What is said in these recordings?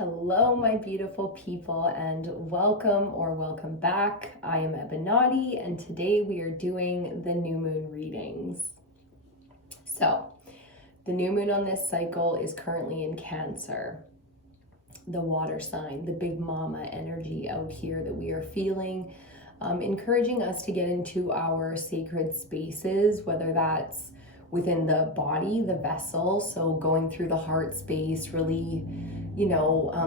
Hello, my beautiful people, and welcome back. I am Ebinotti, and today we are doing the new moon readings. So, the new moon on this cycle is currently in Cancer, the water sign, the big mama energy out here that we are feeling, encouraging us to get into our sacred spaces, whether that's within the body, the vessel, so going through the heart space, really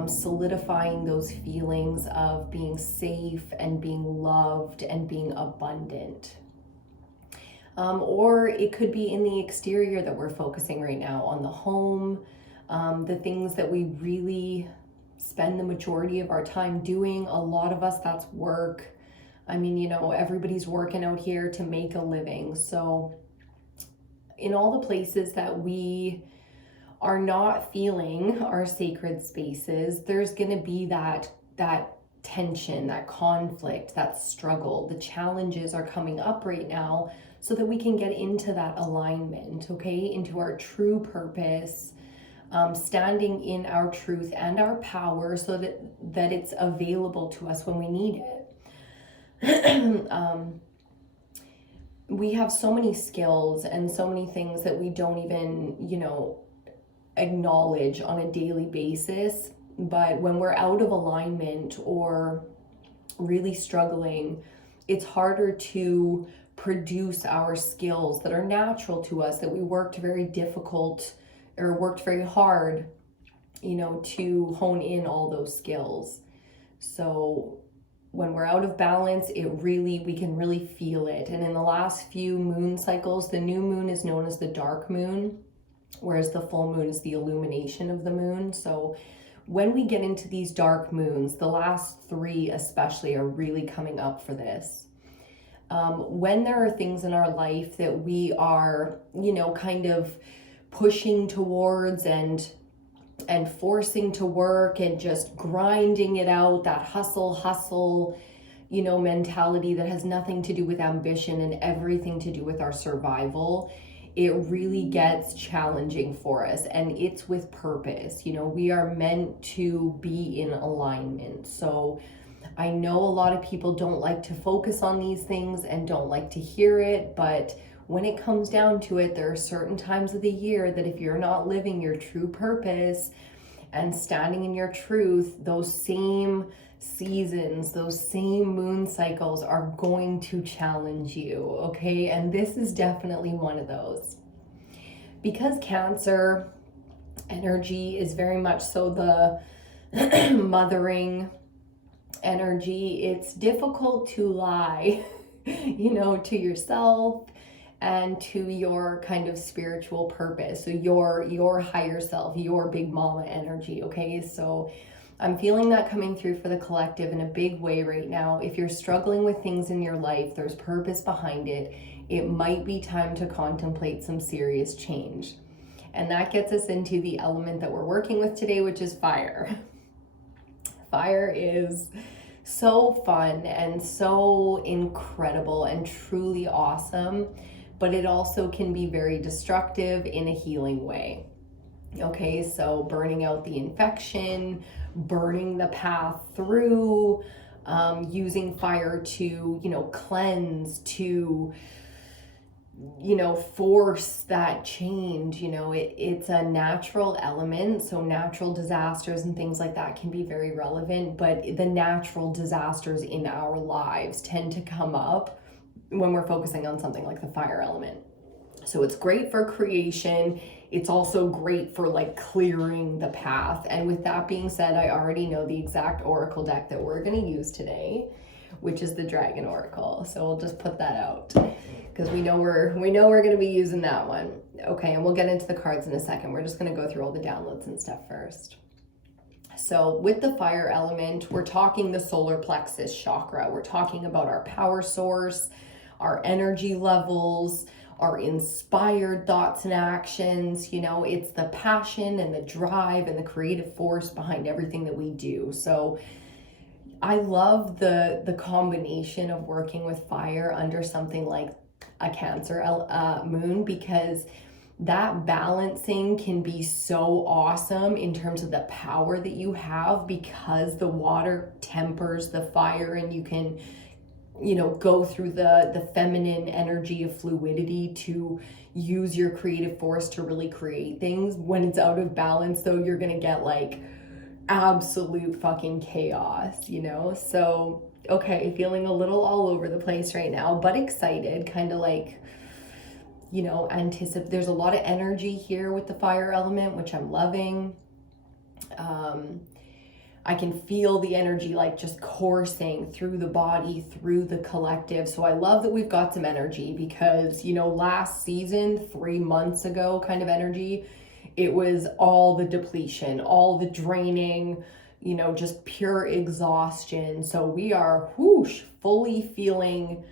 solidifying those feelings of being safe and being loved and being abundant. Or it could be in the exterior that we're focusing right now on the home, the things that we really spend the majority of our time doing. A lot of us, that's work. I mean, everybody's working out here to make a living. So in all the places that we are not feeling our sacred spaces, there's going to be that tension, that conflict, that struggle. The challenges are coming up right now so that we can get into that alignment, okay, into our true purpose, standing in our truth and our power so that it's available to us when we need it. We have so many skills and so many things that we don't even, acknowledge on a daily basis, but when we're out of alignment or really struggling, it's harder to produce our skills that are natural to us, that we worked very hard, to hone in all those skills. So when we're out of balance, we can really feel it. And in the last few moon cycles, the new moon is known as the dark moon, whereas the full moon is the illumination of the moon. So when we get into these dark moons, the last three especially are really coming up for this. When there are things in our life that we are, kind of pushing towards and forcing to work and just grinding it out, that hustle, mentality that has nothing to do with ambition and everything to do with our survival, it really gets challenging for us, and it's with purpose. We are meant to be in alignment. So I know a lot of people don't like to focus on these things and don't like to hear it, but when it comes down to it, there are certain times of the year that if you're not living your true purpose and standing in your truth, those same seasons, those same moon cycles are going to challenge you, okay? And this is definitely one of those. Because Cancer energy is very much so the mothering energy, it's difficult to lie, to yourself and to your kind of spiritual purpose. So your higher self, your big mama energy, okay? So I'm feeling that coming through for the collective in a big way right now. If you're struggling with things in your life, there's purpose behind it. It might be time to contemplate some serious change. And that gets us into the element that we're working with today, which is fire. Fire is so fun and so incredible and truly awesome, but it also can be very destructive in a healing way. Okay, so burning out the infection, burning the path through, using fire to, cleanse, to, force that change. It's a natural element. So natural disasters and things like that can be very relevant, but the natural disasters in our lives tend to come up when we're focusing on something like the fire element. So it's great for creation. It's also great for clearing the path. And with that being said, I already know the exact oracle deck that we're going to use today, which is the Dragon Oracle. So we'll just put that out because we know we're going to be using that one. Okay, and we'll get into the cards in a second. We're just going to go through all the downloads and stuff first. So with the fire element, we're talking the solar plexus chakra. We're talking about our power source, our energy levels, our inspired thoughts and actions. It's the passion and the drive and the creative force behind everything that we do. So I love the combination of working with fire under something like a Cancer moon, because that balancing can be so awesome in terms of the power that you have, because the water tempers the fire, and you can, you know, go through the feminine energy of fluidity to use your creative force to really create things. When it's out of balance though, you're gonna get like absolute fucking chaos, you know? So okay, feeling a little all over the place right now, but excited, kind of like, you know, there's a lot of energy here with the fire element, which I'm loving. I can feel the energy like just coursing through the body, through the collective. So I love that we've got some energy, because, you know, last season, 3 months ago kind of energy, it was all the depletion, all the draining, you know, just pure exhaustion. So we are whoosh, fully feeling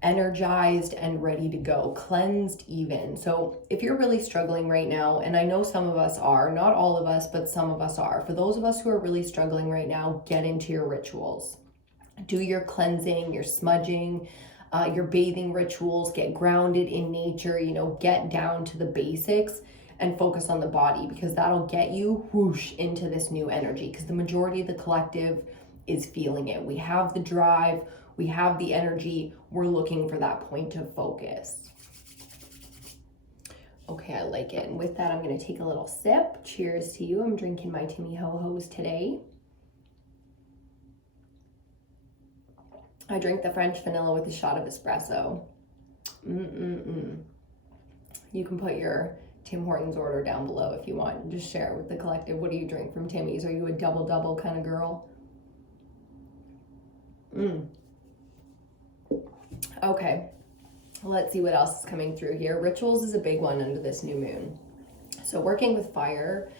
energized and ready to go, cleansed even. So if you're really struggling right now, and I know some of us are, not all of us, but some of us are, for those of us who are really struggling right now, get into your rituals. Do your cleansing, your smudging, your bathing rituals, get grounded in nature, you know, get down to the basics and focus on the body, because that'll get you whoosh into this new energy, because the majority of the collective is feeling it. We have the drive, we have the energy, we're looking for that point of focus. Okay, I like it. And with that, I'm gonna take a little sip. Cheers to you. I'm drinking my Timmy Ho-Hos today. I drink the French vanilla with a shot of espresso. You can put your Tim Hortons order down below if you want. Just share with the collective. What do you drink from Timmy's? Are you a double kind of girl? Okay, let's see what else is coming through here. Rituals is a big one under this new moon. So working with fire,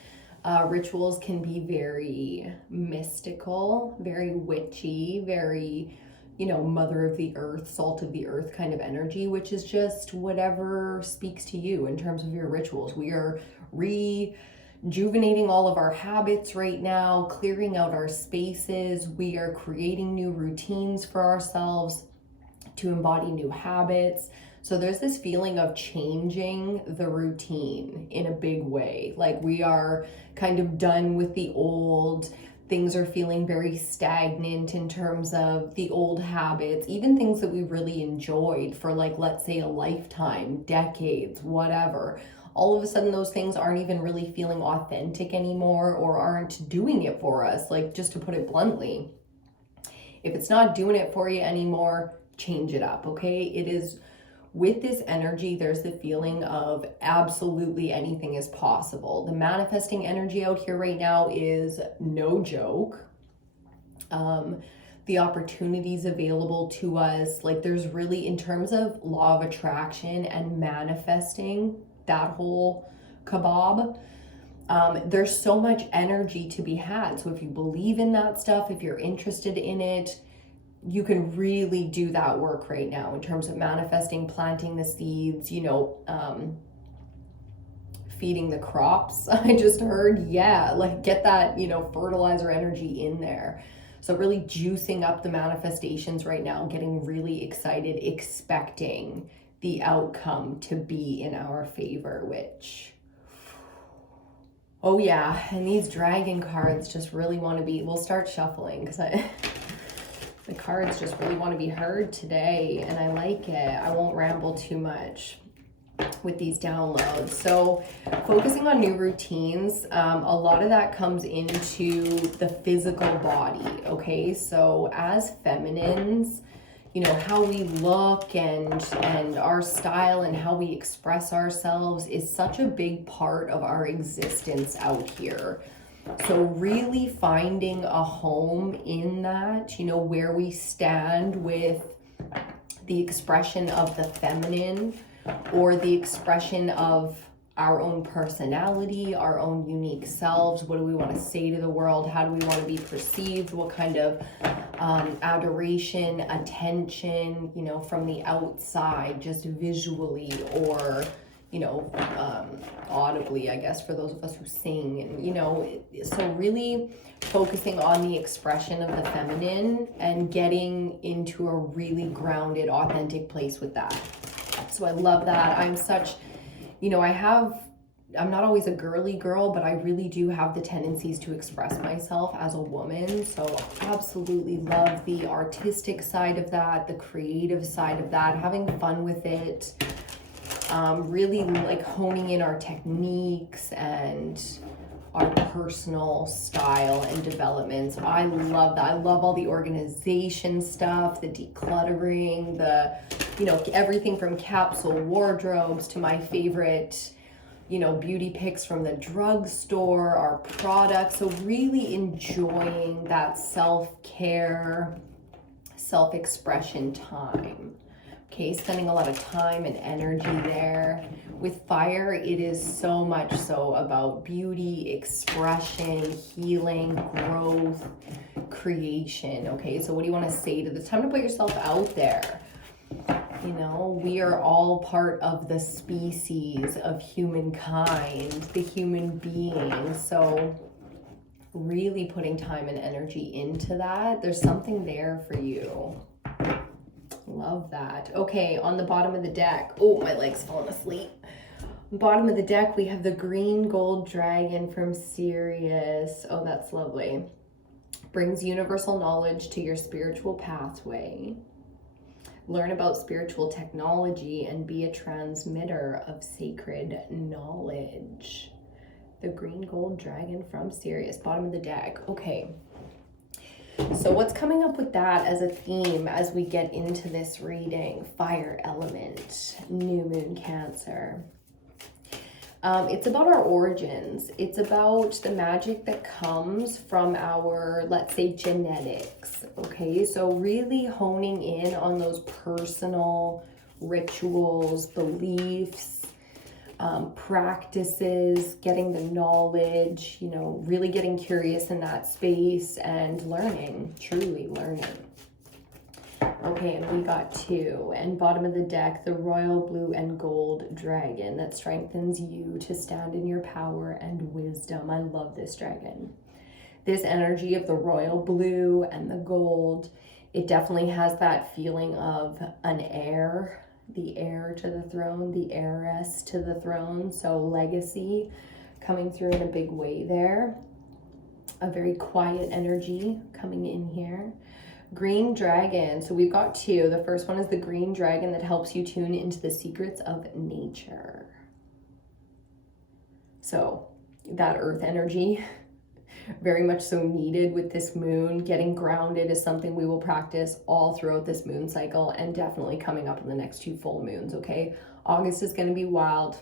rituals can be very mystical, very witchy, very, you know, mother of the earth, salt of the earth kind of energy, which is just whatever speaks to you in terms of your rituals. We are rejuvenating all of our habits right now, clearing out our spaces. We are creating new routines for ourselves to embody new habits. So there's this feeling of changing the routine in a big way. Like we are kind of done with the old. Things are feeling very stagnant in terms of the old habits, even things that we really enjoyed for, like, let's say a lifetime, decades, whatever. All of a sudden those things aren't even really feeling authentic anymore, or aren't doing it for us. Like, just to put it bluntly, if it's not doing it for you anymore, change it up, okay? It is, with this energy, there's the feeling of absolutely anything is possible. The manifesting energy out here right now is no joke. The opportunities available to us, like there's really, in terms of law of attraction and manifesting, that whole kebab, there's so much energy to be had. So if you believe in that stuff, if you're interested in it, you can really do that work right now in terms of manifesting, planting the seeds, you know, feeding the crops. I just heard, yeah, like get that, you know, fertilizer energy in there. So really juicing up the manifestations right now, getting really excited, expecting the outcome to be in our favor, which, oh yeah, and these dragon cards just really want to be, we'll start shuffling because the cards just really want to be heard today, and I like it. I won't ramble too much with these downloads. So focusing on new routines, a lot of that comes into the physical body, okay? So as feminines, you know, how we look and our style and how we express ourselves is such a big part of our existence out here. So really finding a home in that, you know, where we stand with the expression of the feminine, or the expression of our own personality, our own unique selves. What do we want to say to the world? How do we want to be perceived? What kind of adoration, attention, you know, from the outside, just visually, or, you know, audibly, I guess, for those of us who sing. And, you know, so really focusing on the expression of the feminine and getting into a really grounded, authentic place with that. So I love that. I'm such, you know, I'm not always a girly girl, but I really do have the tendencies to express myself as a woman. So absolutely love the artistic side of that, the creative side of that, having fun with it, really like honing in our techniques and our personal style and development. So I love that. I love all the organization stuff, the decluttering, the, you know, everything from capsule wardrobes to my favorite, you know, beauty picks from the drugstore, our products. So really enjoying that self-care, self-expression time. Okay, spending a lot of time and energy there. With fire, it is so much so about beauty, expression, healing, growth, creation. Okay, so what do you want to say to this? Time to put yourself out there. You know, we are all part of the species of humankind, the human being. So really putting time and energy into that. There's something there for you. Love that. Okay, on the bottom of the deck. Oh, my leg's falling asleep. Bottom of the deck, we have the green gold dragon from Sirius. Oh, that's lovely. Brings universal knowledge to your spiritual pathway. Learn about spiritual technology and be a transmitter of sacred knowledge. The green gold dragon from Sirius, bottom of the deck. Okay. So what's coming up with that as a theme as we get into this reading? Fire element, new moon Cancer. It's about our origins. It's about the magic that comes from our, let's say, genetics. Okay, so really honing in on those personal rituals, beliefs, practices, getting the knowledge, you know, really getting curious in that space and learning, truly learning. Okay, and we got 2. And bottom of the deck, the royal blue and gold dragon that strengthens you to stand in your power and wisdom. I love this dragon. This energy of the royal blue and the gold, it definitely has that feeling of an heir, the heir to the throne, the heiress to the throne. So legacy coming through in a big way there. A very quiet energy coming in here. Green dragon. So we've got 2. The first one is the green dragon that helps you tune into the secrets of nature. So that earth energy, very much so needed with this moon. Getting grounded is something we will practice all throughout this moon cycle and definitely coming up in the next 2 full moons, okay? August is going to be wild,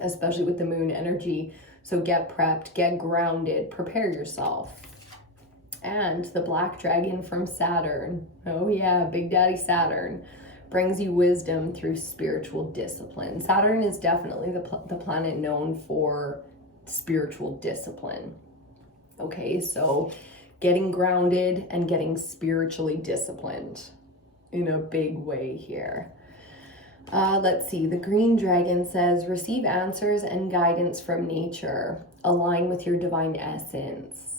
especially with the moon energy. So get prepped, get grounded, prepare yourself. And the black dragon from Saturn. Oh yeah, Big Daddy Saturn brings you wisdom through spiritual discipline. Saturn is definitely the planet known for spiritual discipline. Okay, so getting grounded and getting spiritually disciplined in a big way here. Let's see, the green dragon says, receive answers and guidance from nature. Align with your divine essence.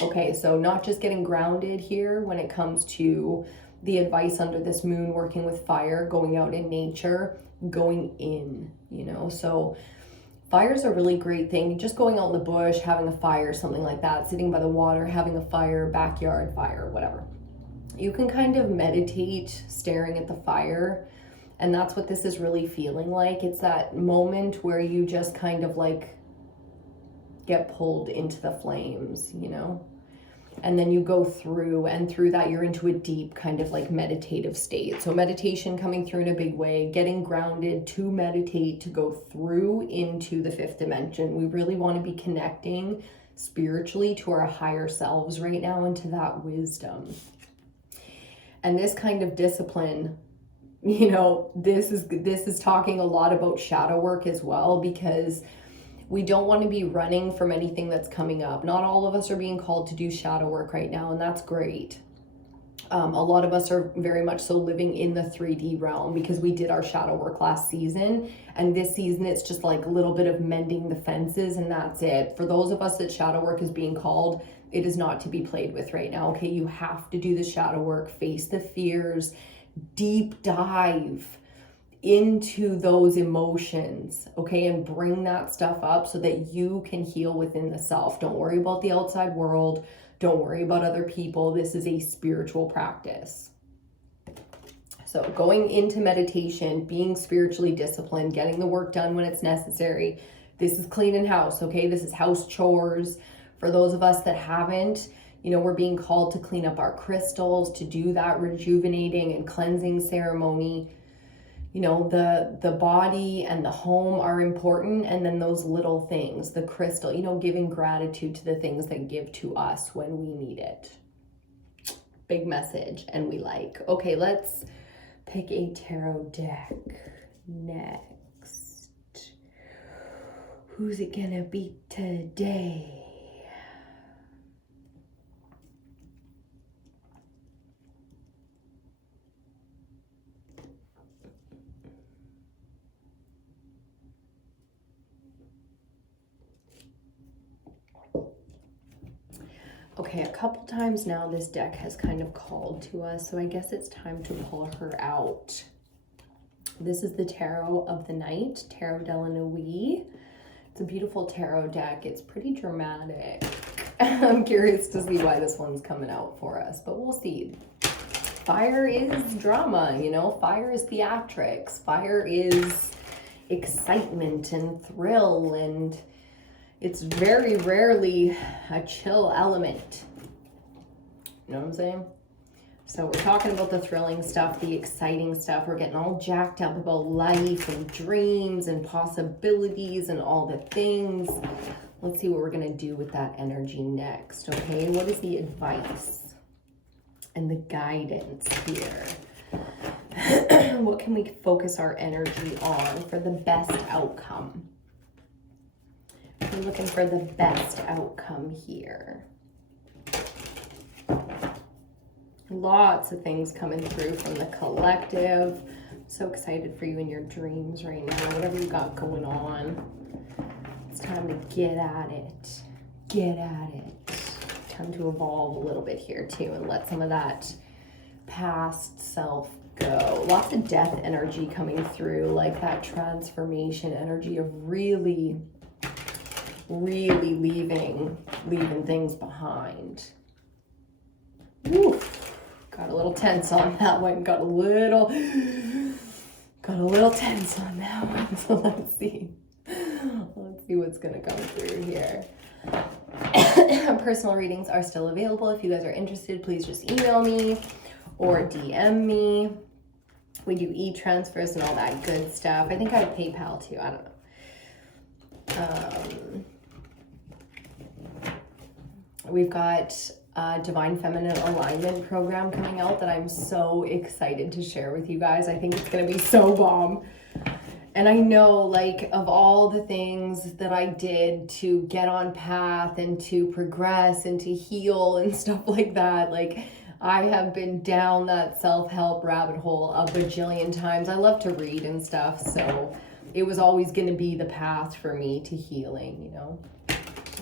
Okay, so not just getting grounded here when it comes to the advice under this moon, working with fire, going out in nature, going in, you know. So fire's a really great thing. Just going out in the bush, having a fire, something like that, sitting by the water, having a fire, backyard fire, whatever. You can kind of meditate staring at the fire. And that's what this is really feeling like. It's that moment where you just kind of like get pulled into the flames, you know? And then you go through, and through that you're into a deep kind of like meditative state. So meditation coming through in a big way, getting grounded to meditate, to go through into the 5th dimension. We really want to be connecting spiritually to our higher selves right now, into that wisdom. And this kind of discipline, you know, this is talking a lot about shadow work as well, because we don't want to be running from anything that's coming up. Not all of us are being called to do shadow work right now, and that's great. A lot of us are very much so living in the 3D realm because we did our shadow work last season, and this season it's just like a little bit of mending the fences, and that's it. For those of us that shadow work is being called, it is not to be played with right now, okay? You have to do the shadow work, face the fears, deep dive into those emotions, okay, and bring that stuff up so that you can heal within the self. Don't worry about the outside world. Don't worry about other people. This is a spiritual practice. So going into meditation, being spiritually disciplined, getting the work done when it's necessary. This is cleaning house, okay? This is house chores. For those of us that haven't, you know, we're being called to clean up our crystals, to do that rejuvenating and cleansing ceremony. You know, the body and the home are important, and then those little things, the crystal, you know, giving gratitude to the things that give to us when we need it. Big message, and we like. Okay, let's pick a tarot deck next. Who's it gonna be today? Okay, a couple times now this deck has kind of called to us, so I guess it's time to pull her out. This is the Tarot of the Night, Tarot de la Nuit. It's a beautiful tarot deck. It's pretty dramatic. I'm curious to see why this one's coming out for us, but we'll see. Fire is drama, you know, fire is theatrics. Fire is excitement and thrill, and it's very rarely a chill element. You know what I'm saying? So we're talking about the thrilling stuff, the exciting stuff. We're getting all jacked up about life and dreams and possibilities and all the things. Let's see what we're gonna do with that energy next, okay? What is the advice and the guidance here? What can we focus our energy on for the best outcome? We're looking for the best outcome here. Lots of things coming through from the collective. I'm so excited for you in your dreams right now. Whatever you got going on, it's time to get at it. Get at it. Time to evolve a little bit here too and let some of that past self go. Lots of death energy coming through, like that transformation energy of really leaving things behind. Woo. Got a little tense on that one. Got a little tense on that one. So let's see what's gonna come through here. Personal readings are still available. If you guys are interested, please just email me or DM me. We do e-transfers and all that good stuff. I think I have PayPal too. I don't know. We've got a Divine Feminine Alignment program coming out that I'm so excited to share with you guys. I think it's going to be so bomb. And I know, like, of all the things that I did to get on path and to progress and to heal and stuff like that, like, I have been down that self-help rabbit hole a bajillion times. I love to read and stuff, so it was always going to be the path for me to healing, you know.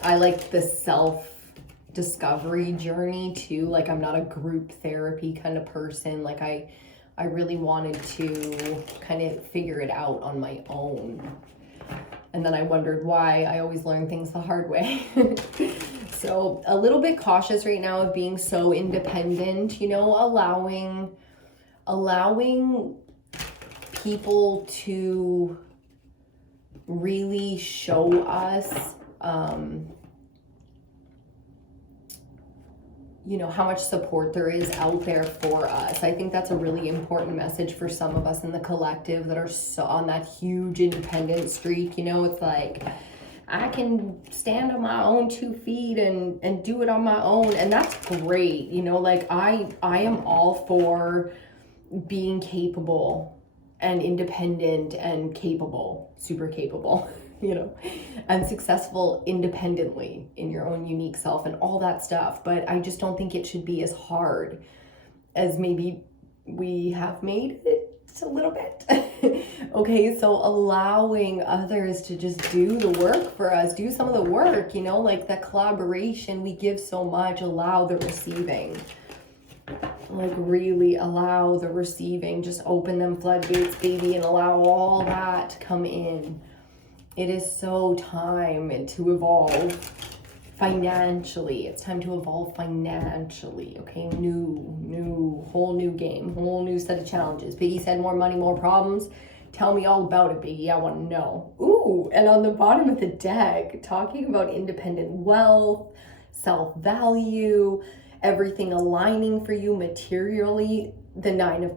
I like the self-discovery journey too. Like, I'm not a group therapy kind of person. Like, I really wanted to kind of figure it out on my own. And then I wondered why I always learn things the hard way. So a little bit cautious right now of being so independent, you know, allowing people to really show us, you know, how much support there is out there for us. I think that's a really important message for some of us in the collective that are so on that huge independent streak. You know, it's like, I can stand on my own 2 feet and do it on my own. And that's great. You know, like I am all for being capable and independent and capable, super capable, you know, and successful independently in your own unique self and all that stuff. But I just don't think it should be as hard as maybe we have made it a little bit. Okay, so allowing others to just do the work for us, do some of the work, you know, like the collaboration, we give so much, allow the receiving. Like really allow the receiving, just open them floodgates, baby, and allow all that to come in. It is so time to evolve financially. It's time to evolve financially, okay? Whole new game, whole new set of challenges. Biggie said more money, more problems. Tell me all about it, Biggie. I want to know. Ooh, and on the bottom of the deck, talking about independent wealth, self-value, everything aligning for you materially, the Nine of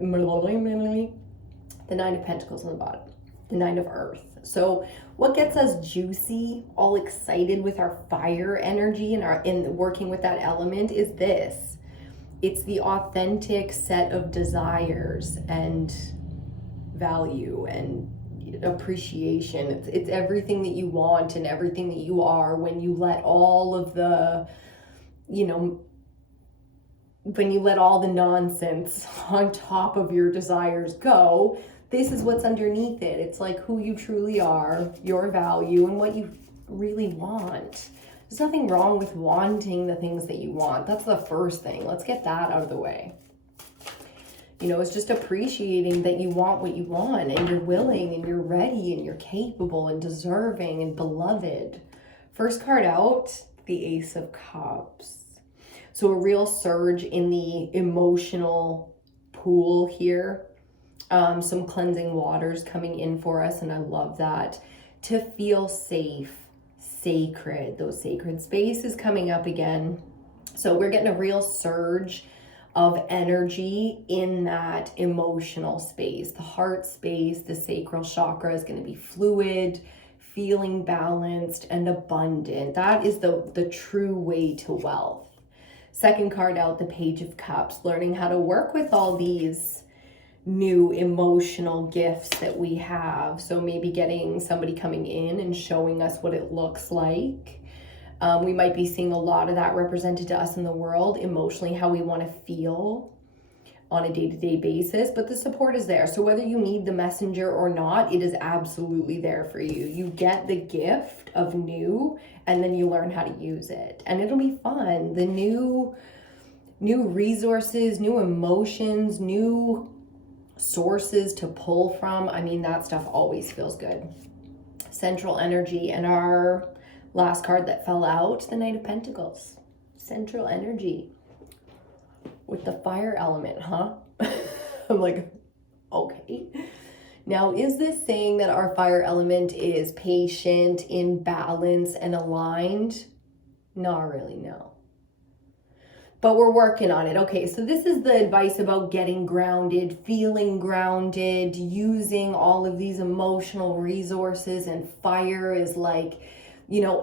Pentacles on the bottom, the Nine of Earth. So what gets us juicy, all excited with our fire energy and in working with that element is this. It's the authentic set of desires and value and appreciation. It's everything that you want and everything that you are when you let all of the, when you let all the nonsense on top of your desires go. This is what's underneath it. It's like who you truly are, your value, and what you really want. There's nothing wrong with wanting the things that you want. That's the first thing. Let's get that out of the way. It's just appreciating that you want what you want, and you're willing, and you're ready, and you're capable, and deserving, and beloved. First card out, the Ace of Cups. So a real surge in the emotional pool here. Some cleansing waters coming in for us, and I love that. To feel safe, sacred, those sacred spaces coming up again. So we're getting a real surge of energy in that emotional space. The heart space, the sacral chakra is going to be fluid, feeling balanced and abundant. That is the true way to wealth. Second card out, the Page of Cups, learning how to work with all these new emotional gifts that we have. So maybe getting somebody coming in and showing us what it looks like. We might be seeing a lot of that represented to us in the world, emotionally, how we want to feel on a day-to-day basis, but the support is there. So whether you need the messenger or not, it is absolutely there for you. You get the gift of new, and then you learn how to use it, and it'll be fun. The new resources, new emotions, new sources to pull from. I mean, that stuff always feels good. Central energy, and our last card that fell out, the Knight of Pentacles. Central energy with the fire element, huh? I'm like, okay. Now, is this saying that our fire element is patient, in balance, and aligned? Not really, no. But we're working on it. Okay, so this is the advice about getting grounded, feeling grounded, using all of these emotional resources, and fire is like,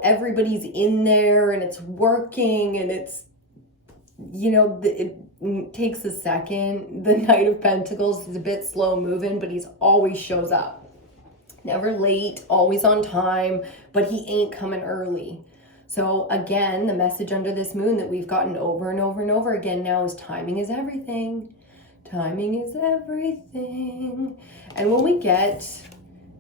everybody's in there and it's working, and it's, it takes a second. The Knight of Pentacles is a bit slow moving, but he's always shows up. Never late, always on time, but he ain't coming early. So again, the message under this moon that we've gotten over and over and over again now is timing is everything. Timing is everything. And when we get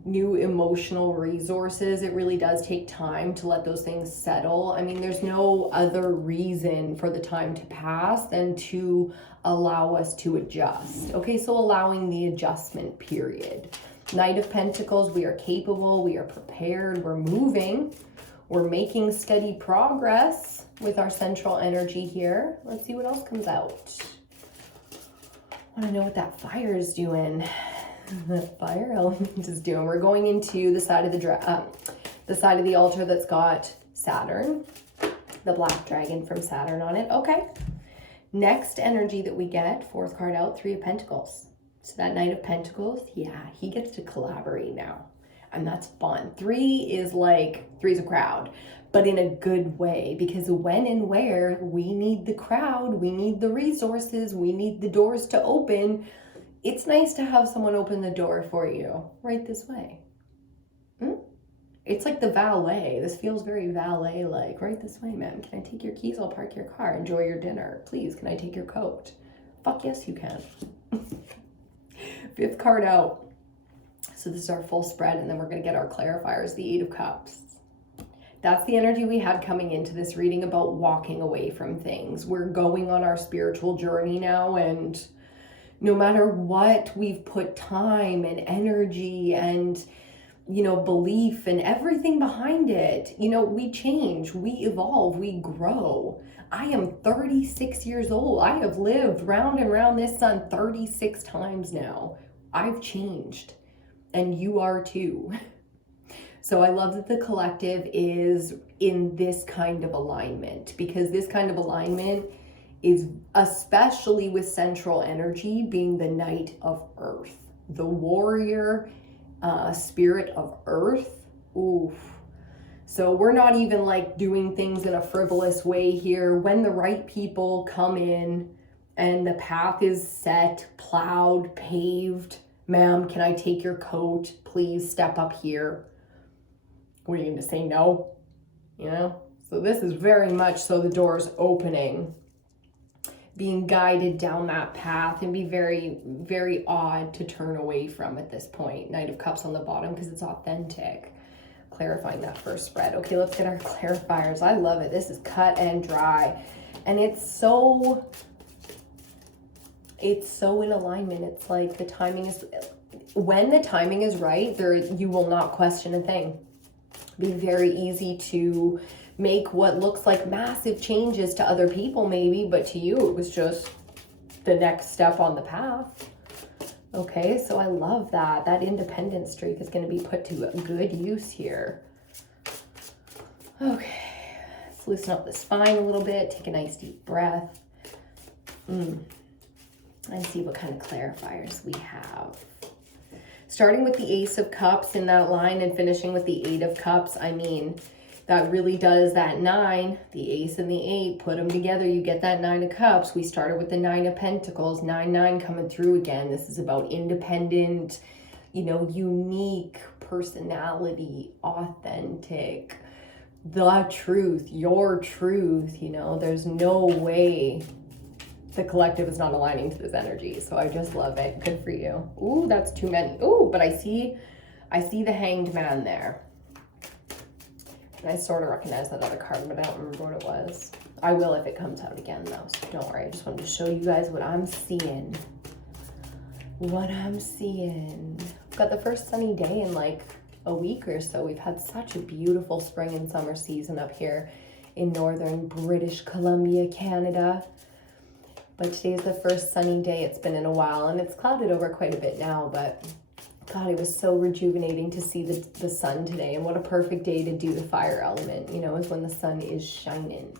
new emotional resources, it really does take time to let those things settle. I mean, there's no other reason for the time to pass than to allow us to adjust. Okay, so allowing the adjustment period. Knight of Pentacles, we are capable, we are prepared, we're moving, we're making steady progress with our central energy here. Let's see what else comes out. I want to know what that fire is doing. The fire element is doing. We're going into the side of the altar that's got Saturn, the black dragon from Saturn on it. Okay. Next energy that we get, fourth card out, Three of Pentacles. So that Knight of Pentacles, yeah, he gets to collaborate now, and that's fun. Three's a crowd, but in a good way, because when and where we need the crowd, we need the resources, we need the doors to open. It's nice to have someone open the door for you right this way. It's like the valet. This feels very valet-like. Right this way, ma'am. Can I take your keys? I'll park your car. Enjoy your dinner. Please, can I take your coat? Fuck yes, you can. Fifth card out. So this is our full spread, and then we're going to get our clarifiers, the Eight of Cups. That's the energy we had coming into this reading about walking away from things. We're going on our spiritual journey now, and no matter what we've put time and energy and, belief and everything behind it, we change, we evolve, we grow. I am 36 years old. I have lived round and round this sun 36 times now. I've changed, and you are too. So I love that the collective is in this kind of alignment, because this kind of alignment is, especially with central energy being the Knight of Earth, the warrior spirit of Earth. Oof. So we're not even like doing things in a frivolous way here. When the right people come in and the path is set, plowed, paved, ma'am, can I take your coat? Please step up here. What are you going to say? No? So this is very much so the door's opening, being guided down that path, and be very, very odd to turn away from at this point. Knight of Cups on the bottom because it's authentic. Clarifying that first spread. Okay, let's get our clarifiers. I love it. This is cut and dry. And it's so in alignment. It's like the timing is, when the timing is right, you will not question a thing. Be very easy to make what looks like massive changes to other people maybe, but to you it was just the next step on the path. Okay, so I love that. That independent streak is going to be put to good use here. Okay, let's loosen up the spine a little bit. Take a nice deep breath. And see what kind of clarifiers we have. Starting with the Ace of Cups in that line and finishing with the 8 of Cups. I mean, that really does that 9, the Ace and the 8, put them together, you get that 9 of Cups. We started with the 9 of Pentacles, 9-9 coming through again. This is about independent, unique personality, authentic, the truth, your truth. There's no way the collective is not aligning to this energy. So I just love it. Good for you. Ooh, that's too many. Ooh, but I see the Hanged Man there. And I sort of recognize that other card, but I don't remember what it was. I will if it comes out again though, so don't worry. I just wanted to show you guys what I'm seeing. What I'm seeing. We've got the first sunny day in like a week or so. We've had such a beautiful spring and summer season up here in northern British Columbia, Canada. But today's the first sunny day it's been in a while, and it's clouded over quite a bit now, but God, it was so rejuvenating to see the sun today, and what a perfect day to do the fire element, is when the sun is shining.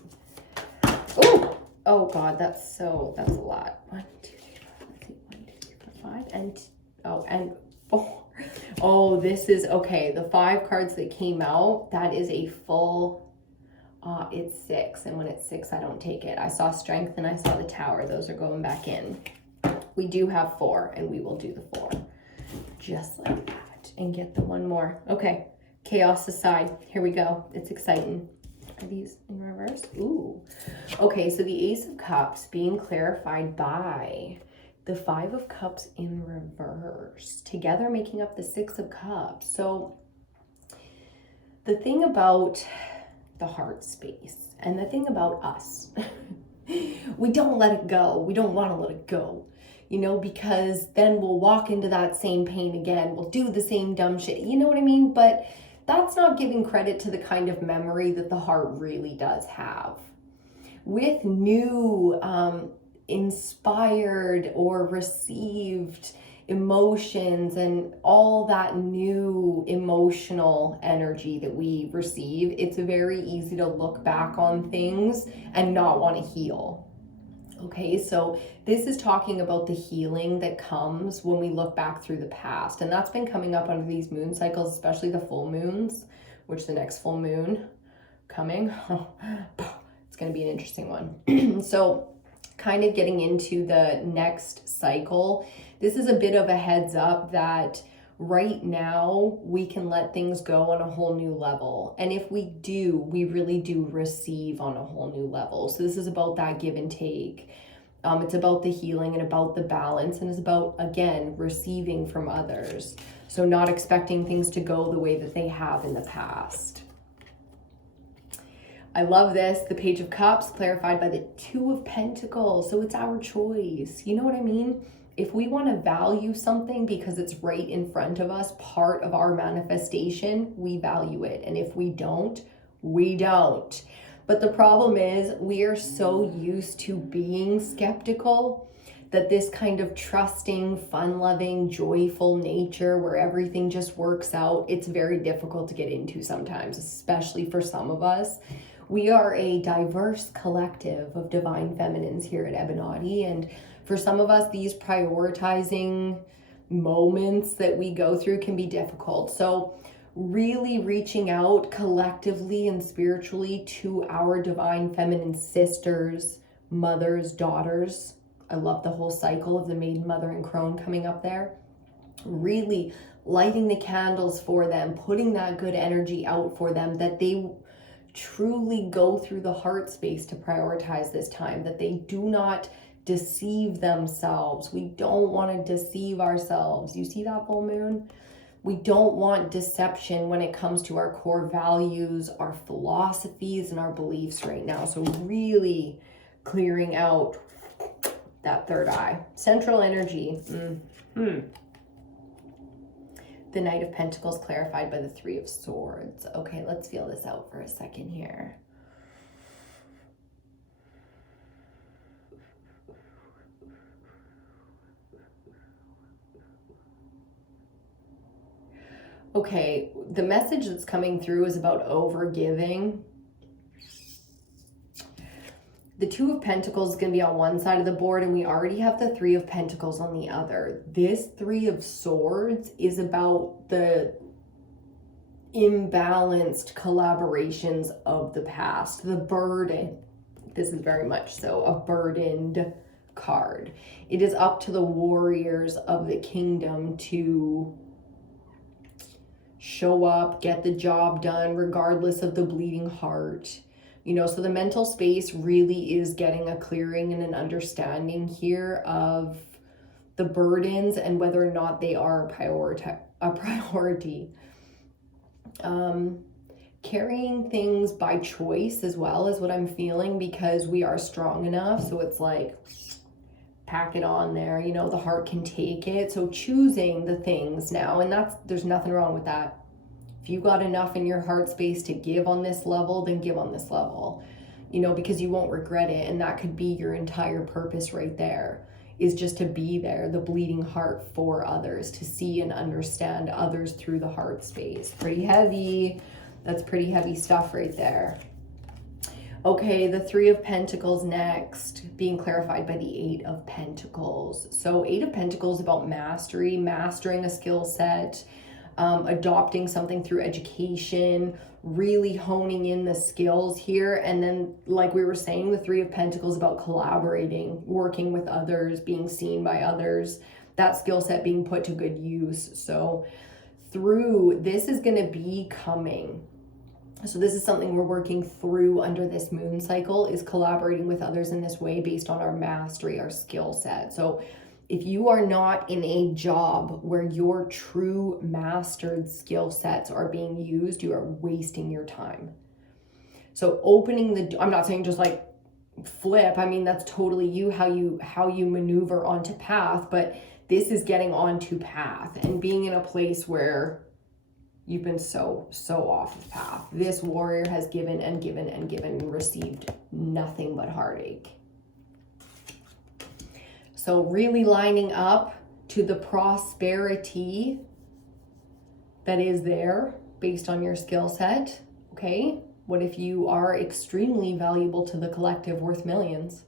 Oh God, that's a lot. 1, 2, 3, 4, 5, and 4. Oh, this is, okay, the 5 cards that came out, that is a full, it's 6, and when it's 6, I don't take it. I saw Strength and I saw the Tower. Those are going back in. We do have 4, and we will do the 4. Just like that, and get the 1 more. Okay, chaos aside, here we go. It's exciting. Are these in reverse? Ooh. Okay, so the Ace of Cups being clarified by the 5 of Cups in reverse, together making up the 6 of Cups. So the thing about the heart space and the thing about us, we don't let it go. We don't want to let it go. Because then we'll walk into that same pain again. We'll do the same dumb shit. You know what I mean? But that's not giving credit to the kind of memory that the heart really does have. With new, inspired or received emotions and all that new emotional energy that we receive, it's very easy to look back on things and not want to heal. Okay, so this is talking about the healing that comes when we look back through the past. And that's been coming up under these moon cycles, especially the full moons, which the next full moon coming, it's going to be an interesting one. So kind of getting into the next cycle, this is a bit of a heads up that right now we can let things go on a whole new level. And if we do, we really do receive on a whole new level. So this is about that give and take. It's about the healing and about the balance, and it's about, again, receiving from others. So not expecting things to go the way that they have in the past. I love this. The Page of Cups clarified by the Two of Pentacles. So it's our choice. You know what I mean? If we want to value something because it's right in front of us, part of our manifestation, we value it. And if we don't, we don't. But the problem is we are so used to being skeptical that this kind of trusting, fun-loving, joyful nature where everything just works out, it's very difficult to get into sometimes, especially for some of us. We are a diverse collective of divine feminines here at EBINOTTI, and for some of us, these prioritizing moments that we go through can be difficult. So really reaching out collectively and spiritually to our divine feminine sisters, mothers, daughters. I love the whole cycle of the maiden, mother, and crone coming up there. Really lighting the candles for them, putting that good energy out for them, that they truly go through the heart space to prioritize this time, that they do not deceive themselves. We don't want to deceive ourselves. You see that full moon? We don't want deception when it comes to our core values, our philosophies, and our beliefs right now. So really clearing out that third eye. Central energy. The Knight of Pentacles clarified by the Three of Swords. Okay, let's feel this out for a second here. Okay, the message that's coming through is about overgiving. The Two of Pentacles is going to be on one side of the board, and we already have the Three of Pentacles on the other. This Three of Swords is about the imbalanced collaborations of the past, the burden. This is very much so a burdened card. It is up to the warriors of the kingdom to show up, get the job done, regardless of the bleeding heart. You know, so the mental space really is getting a clearing and an understanding here of the burdens and whether or not they are a priority. Carrying things by choice as well is what I'm feeling, because we are strong enough. So it's like, pack it on there, you know, the heart can take it. So choosing the things now, and there's nothing wrong with that. If you got enough in your heart space to give on this level, then give on this level, you know, because you won't regret it. And that could be your entire purpose right there, is just to be there, the bleeding heart for others, to see and understand others through the heart space. Pretty heavy. That's pretty heavy stuff right there. Okay, the Three of Pentacles next, being clarified by the Eight of Pentacles. So Eight of Pentacles is about mastery, mastering a skill set, adopting something through education, really honing in the skills here. And then, like we were saying, the Three of Pentacles is about collaborating, working with others, being seen by others, that skill set being put to good use. So through, this is going to be coming. So this is something we're working through under this moon cycle, is collaborating with others in this way based on our mastery, our skill set. So if you are not in a job where your true mastered skill sets are being used, you are wasting your time. So opening the, I'm not saying just like flip. I mean, that's totally you, how you maneuver onto path, but this is getting onto path and being in a place where you've been so off of path. This warrior has given and given and given and received nothing but heartache. So really lining up to the prosperity that is there based on your skill set, okay? What if you are extremely valuable to the collective, worth millions,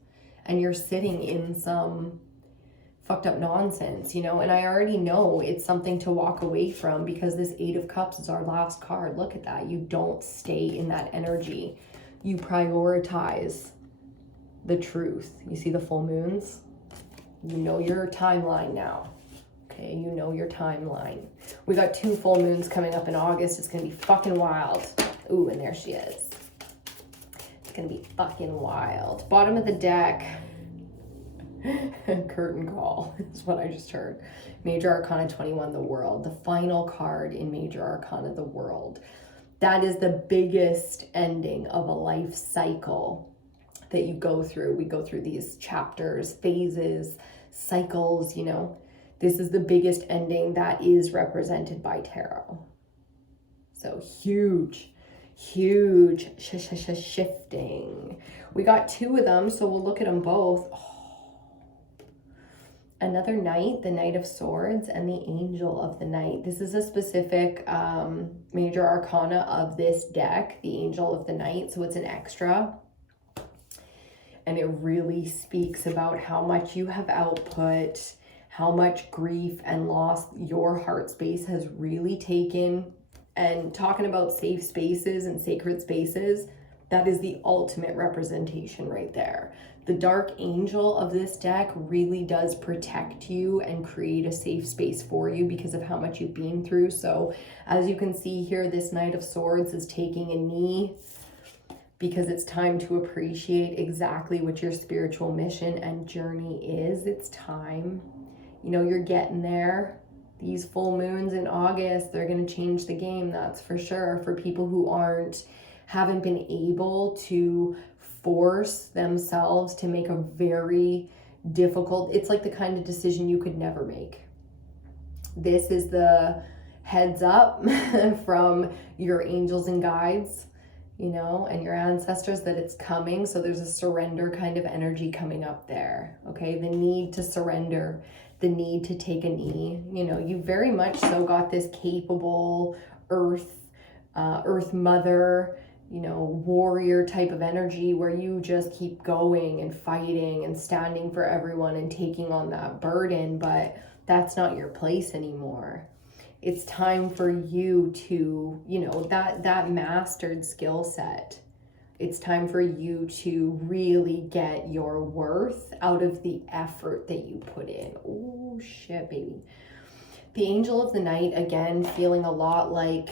and you're sitting in some fucked up nonsense, you know? And I already know it's something to walk away from, because this Eight of Cups is our last card. Look at that. You don't stay in that energy. You prioritize the truth. You see the full moons? You know your timeline now. Okay, you know your timeline. We got 2 full moons coming up in August. It's gonna be fucking wild. Ooh, and there she is. It's gonna be fucking wild. Bottom of the deck. Curtain call is what I just heard. Major Arcana 21, the World. The final card in Major Arcana, the World. That is the biggest ending of a life cycle that you go through. We go through these chapters, phases, cycles, you know. This is the biggest ending that is represented by tarot. So huge shifting. We got two of them, so we'll look at them both. Another Knight, the Knight of Swords, and the Angel of the Night. This is a specific major arcana of this deck, the Angel of the Night, so it's an extra. And it really speaks about how much you have output, how much grief and loss your heart space has really taken. And talking about safe spaces and sacred spaces, that is the ultimate representation right there. The Dark Angel of this deck really does protect you and create a safe space for you because of how much you've been through. So as you can see here, this Knight of Swords is taking a knee because it's time to appreciate exactly what your spiritual mission and journey is. It's time. You know, you're getting there. These full moons in August, they're going to change the game, that's for sure. For people who haven't been able to force themselves to make a very difficult, it's like the kind of decision you could never make. This is the heads up from your angels and guides, you know, and your ancestors that it's coming. So there's a surrender kind of energy coming up there, okay? The need to surrender, the need to take a knee. You know, you very much so got this capable earth mother, you know, warrior type of energy where you just keep going and fighting and standing for everyone and taking on that burden, but that's not your place anymore. It's time for you to, you know, that mastered skill set. It's time for you to really get your worth out of the effort that you put in. Oh shit, baby. The Angel of the Night, again, feeling a lot like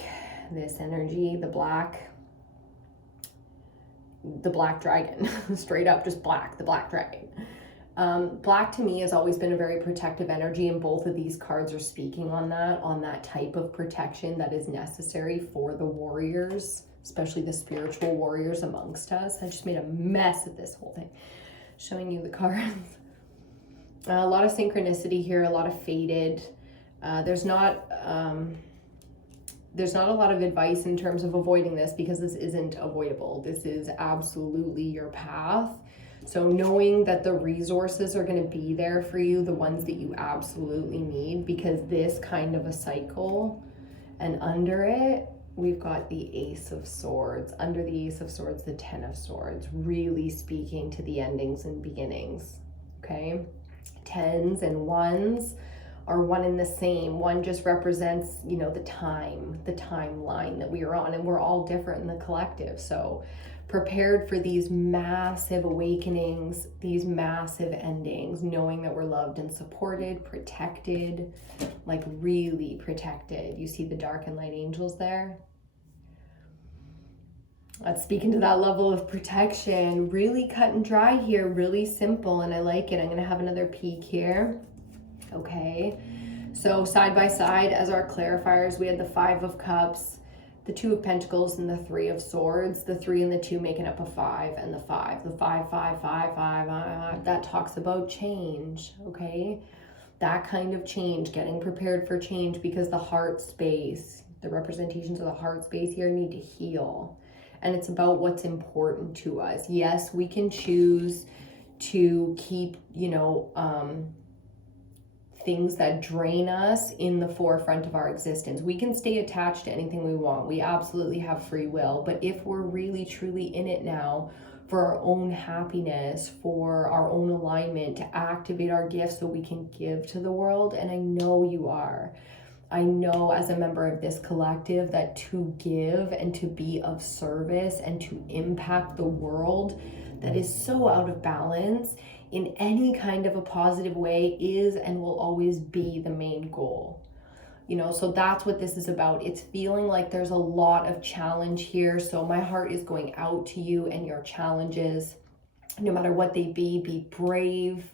this energy, the black dragon, straight up just black, the black dragon. Black to me has always been a very protective energy, and both of these cards are speaking on that type of protection that is necessary for the warriors, especially the spiritual warriors amongst us. I just made a mess of this whole thing, showing you the cards. A lot of synchronicity here, a lot of faded. There's not a lot of advice in terms of avoiding this because this isn't avoidable. This is absolutely your path. So knowing that the resources are going to be there for you, the ones that you absolutely need, because this kind of a cycle, and under it, we've got the Ace of Swords. Under the Ace of Swords, the Ten of Swords, really speaking to the endings and beginnings, okay? Tens and ones are one and the same. One just represents, you know, the timeline that we are on, and we're all different in the collective. So prepared for these massive awakenings, these massive endings, knowing that we're loved and supported, protected, like really protected. You see the dark and light angels there? That's speaking to that level of protection. Really cut and dry here, really simple, and I like it. I'm gonna have another peek here. Okay, so side by side as our clarifiers, we had the Five of Cups, the Two of Pentacles, and the Three of Swords. The 3 and the 2 making up a 5, and the 5. The 5, 5, 5, 5, 5, that talks about change, okay? That kind of change, getting prepared for change, because the heart space, the representations of the heart space here need to heal. And it's about what's important to us. Yes, we can choose to keep, you know, things that drain us in the forefront of our existence. We can stay attached to anything we want. We absolutely have free will. But if we're really truly in it now for our own happiness, for our own alignment, to activate our gifts so we can give to the world, and I know you are. I know as a member of this collective that to give and to be of service and to impact the world that is so out of balance in any kind of a positive way is and will always be the main goal. You know, so that's what this is about. It's feeling like there's a lot of challenge here. So my heart is going out to you and your challenges, no matter what they be brave,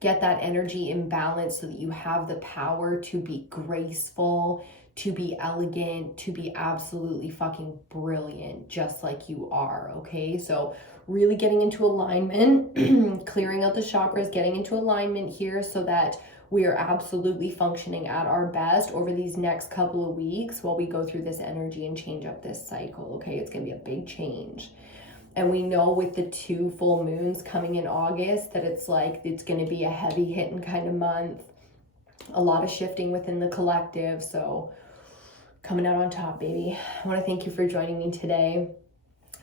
get that energy in balance so that you have the power to be graceful, to be elegant, to be absolutely fucking brilliant, just like you are, okay? So really getting into alignment, clearing out the chakras, getting into alignment here so that we are absolutely functioning at our best over these next couple of weeks while we go through this energy and change up this cycle, okay? It's gonna be a big change. And we know with the 2 full moons coming in August that it's like, it's gonna be a heavy hitting kind of month, a lot of shifting within the collective. So coming out on top, baby. I want to thank you for joining me today.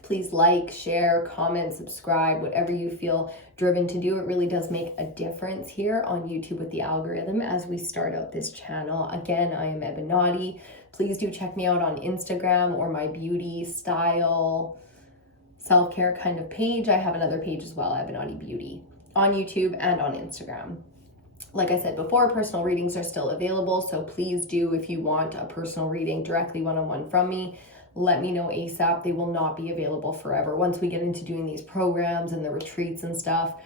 Please like, share, comment, subscribe, whatever you feel driven to do. It really does make a difference here on YouTube with the algorithm as we start out this channel. Again, I am EBINOTTI. Please do check me out on Instagram or my beauty, style, self-care kind of page. I have another page as well, EBINOTTI Beauty, on YouTube and on Instagram. Like I said before, personal readings are still available, so please do, if you want a personal reading directly one-on-one from me, let me know ASAP. They will not be available forever. Once we get into doing these programs and the retreats and stuff,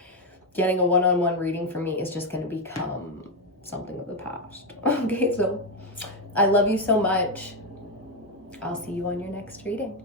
getting a one-on-one reading from me is just going to become something of the past. Okay, so I love you so much. I'll see you on your next reading.